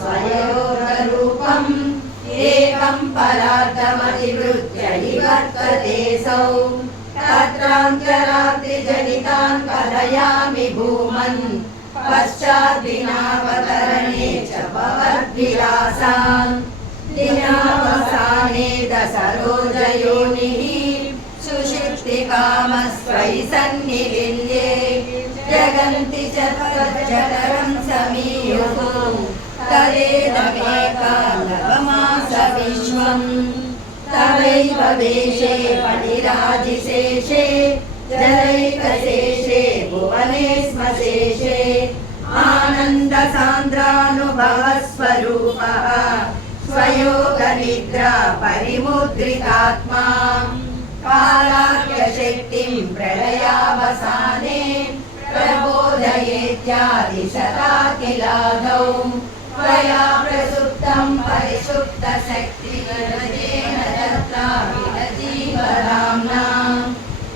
स्वयोगरूपम् एकं परार्थमधिवृत्य निवर्तते सौ तत्रान्तरात्रिजनितान् कलयामि भूमन् पश्चाद्विनावतरणे च भवद्विलासान् दिनावसाने दशरोजयोनिः सुषुप्तिकामस्त्वयि सन्निविल्ये जगन्ति च त्वज्जठरं समीयुः तदेदमेकालवमास विश्वम् तवैव वेशे फणिराजिशेषे जलैकशेषे भुवने स्मशेषे आनन्दसान्द्रानुभवस्वरूपः स्वयोगनिद्रा परिमुद्रितात्मा कालाख्यशक्तिं प्रलयावसाने प्रबोधयेत्यादिशताखिलादौ त्वया प्रसुप्तं परिसुप्तशक्तिगणेन दत्ता विरजीवराम्ना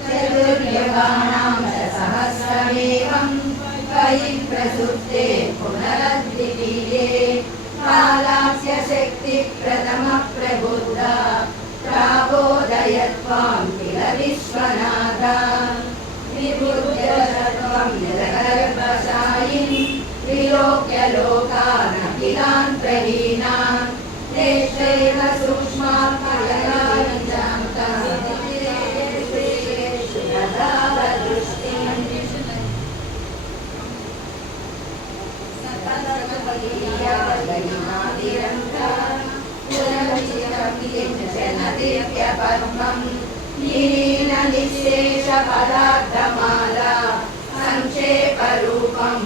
चतुर्युगानां च सहस्रमेवं त्वयि प्रसुप्ते पुनरद्वितीये कालास्य शक्तिः प्रथमः प्रबुद्धा प्राबोधयत्वां किल विश्वनाथ विबुध्य त्वं निरगर्भशायिन् विलोक्य लोकान् अखिलान् प्रहीनान् देशेन सूक्ष्मात्मयान् निःशेष पदार्थमाला संक्षेप रूपं